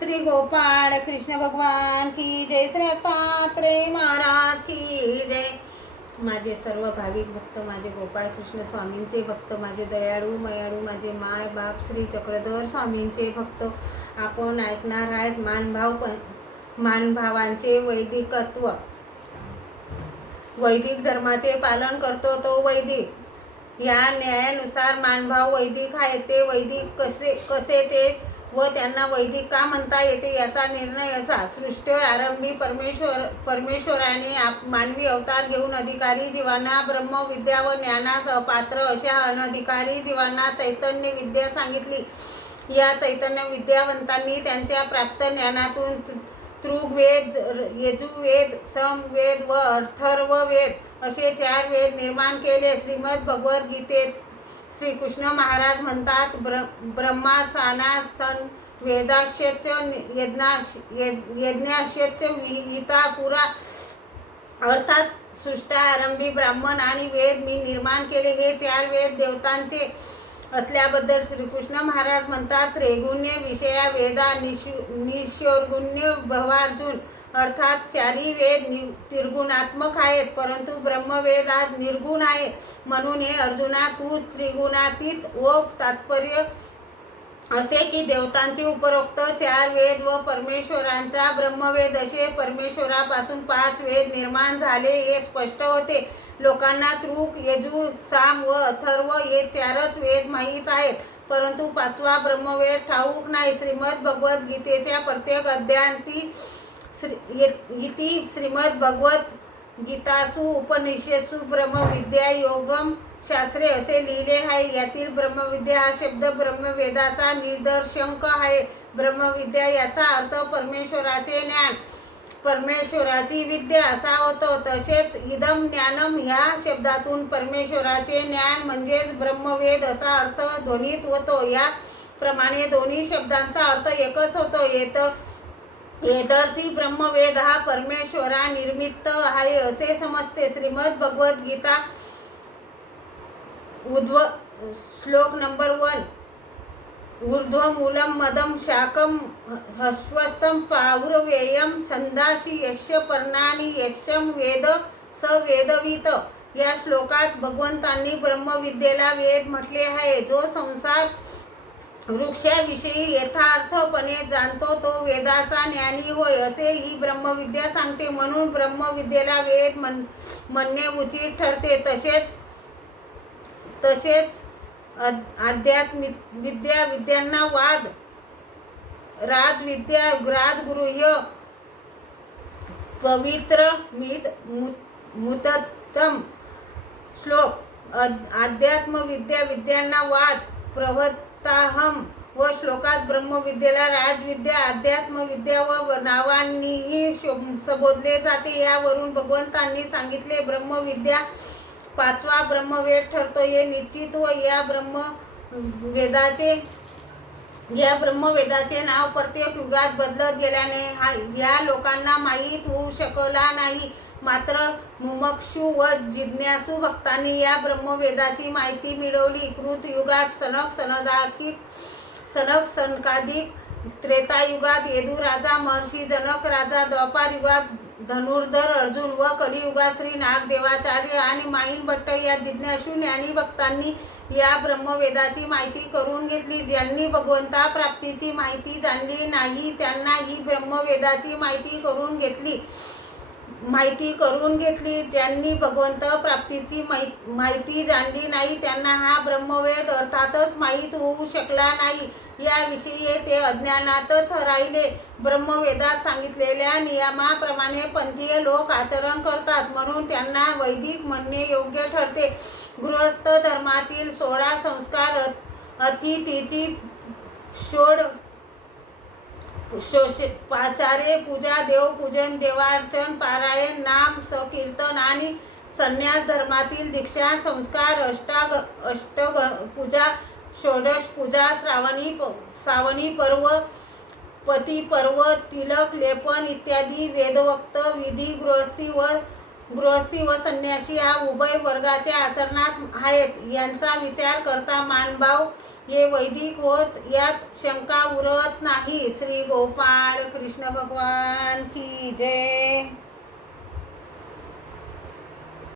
श्री गोपाळ कृष्ण भगवान की जय श्री दत्तात्रे महाराज की जय. माझे सर्व भाविक भक्त माझे गोपाळ कृष्ण स्वामींचे भक्त माझे दयाळू मयाळू माझे माय बाप श्री चक्रधर स्वामींचे भक्त. आपण ऐकणार आहेत मानभाव पण मानभावांचे वैदिकत्व. वैदिक धर्माचे पालन करतो तो वैदिक. या न्यायानुसार मानभाव वैदिक आहे ते वैदिक कसे कसे ते व त्यांना वैदिक का म्हणता येते याचा निर्णय असा. सृष्टी आरंभी परमेश्वर परमेश्वराने आप मानवी अवतार घेऊन अधिकारी जीवांना ब्रह्मविद्या व ज्ञानास पात्र अशा अनधिकारी जीवांना चैतन्य विद्या सांगितली. या चैतन्य विद्यावंतांनी त्यांच्या प्राप्त ज्ञानातून तृग्वेद यजुर्वेद समवेद व अर्थर्ववेद असे चार वेद निर्माण केले. श्रीमद भगवद्गीतेत श्रीकृष्ण महाराज म्हणतात ब्र ब्रह्मा सानास्तन वेदाश्यच यज्ञाश यज्ञाश्यच विहिता पुरा अर्थात सृष्टा आरंभी ब्राह्मण आणि वेद मी निर्माण केले. हे चार वेद देवतांचे असल्याबद्दल श्रीकृष्ण महाराज म्हणतात त्रिगुण्य विषया वेदा निशु निशोर्गुण्य भवार्जुन अर्थात चारी वेद नि त्रिगुणात्मक आहेत परंतु ब्रह्मवेद हा निर्गुण आहे. म्हणून हे अर्जुना तू त्रिगुणातीत व तात्पर्य असे की देवतांचे उपरोक्त चार वेद व परमेश्वरांचा ब्रह्मवेद असे परमेश्वरापासून पाच वेद निर्माण झाले हे स्पष्ट होते. लोकांना तृक यजु साम व अथर्व हे चारच वेद माहीत आहेत. परंतु पाचवा ब्रह्मवेद ठाऊक नाही. श्रीमद भगवद्गीतेच्या प्रत्येक अध्यायांती श्री ये- इति श्रीमद भगवत गीतासु उपनिषेसु ब्रह्मविद्या योगम शास्त्रे असे लिहिले आहे. यातील ब्रह्मविद्या हा शब्द ब्रह्मवेदाचा निदर्शंक आहे. ब्रह्मविद्या याचा अर्थ परमेश्वराचे ज्ञान. परमेश्वराची विद्या असा होतो. तसेच इदम ज्ञानम ह्या शब्दातून परमेश्वराचे ज्ञान म्हणजेच ब्रह्मवेद असा अर्थ ध्वनीत होतो. या प्रमाणे दोन्ही शब्दांचा अर्थ एकच होतो. येतं येदर्थी ब्रह्मवेद हा परमेश्वरा निर्मित आहे असे समजते. श्रीमद भगवद्गीता उद्व श्लोक नंबर वन. ऊर्ध्वमूलं मदं शाकं हस्वस्तं पावृवेयं छंदाशी यश्य पर्णानी यशं वेद स वेदवित. या श्लोकात भगवंतांनी ब्रह्मविद्येला वेद म्हटले आहे. जो संसार वृक्षाविषयी यथार्थपणे जाणतो तो वेदाचा ज्ञानी होय असे ही ब्रह्मविद्या सांगते. म्हणून ब्रह्मविद्येला वेद म्हण म्हणणे उचित ठरते. तसेच तसेच आध्यात्मिक विद्या विद्यांना वाद राजविद्या राजगृह्य पवित्र मित मुतत्तम श्लोक अध- अध्यात्मविद्या विद्यांना वाद प्रवत्ताहम व श्लोकात ब्रह्मविद्येला राजविद्या अध्यात्मविद्या व नावांनीही संबोधले जाते. यावरून भगवंतांनी सांगितले ब्रह्मविद्या पाचवा ब्रह्मवेद ठरतो. हे निश्चित व या ब्रह्म वेदाचे या ब्रह्मवेदाचे नाव प्रत्येक युगात बदलत गेल्याने हा या लोकांना माहीत होऊ शकला नाही. मात्र मुमक्षू व जिज्ञासू भक्तांनी या ब्रह्मवेदाची माहिती मिळवली. कृत युगात सनक सनदाकिक सनक सनकाधिक त्रेतायुगात येदुराजा महर्षी जनक राजा द्वापार युगात धनुर्धर अर्जुन व कलियुगात श्री नागदेवाचार्य आणि माईन भट्ट या जिज्ञासू ज्ञानी भक्तांनी या ब्रह्मवेदाची माहिती करून घेतली. ज्यांनी भगवंता प्राप्तीची माहिती जाणली नाही त्यांना ही ब्रह्मवेदाची माहिती करून घेतली. माहिती करून घेतली ज्यांनी भगवंत प्राप्तीची माहि- माहिती जाणली नाही त्यांना हा ब्रह्मवेद अर्थातच माहीत होऊ शकला नाही. याविषयी ते अज्ञानातच राहिले. ब्रह्मवेदात सांगितलेल्या नियमाप्रमाणे पंथीय लोक आचरण करतात म्हणून त्यांना वैदिक म्हणणे योग्य ठरते. गृहस्थ धर्मातील सोळा संस्कार अतिथीची शोध शोष पाचारे पूजा देवपूजन देवार्चन पारायण नाम सकीर्तन आणि संन्यास धर्मातील दीक्षा संस्कार अष्टाग अष्टग पूजा षोडश पूजा श्रावणी प श्रावणी पर्व पती पर्व तिलक लेपन इत्यादी वेदवक्त विधी गृहस्थी व गृहस्थी व संन्यासी या उभय वर्गाच्या आचरणात आहेत. यांचा विचार करता मानभाव हे वैदिक होत यात शंका उरत नाही. श्री गोपाळ कृष्ण भगवान की जय.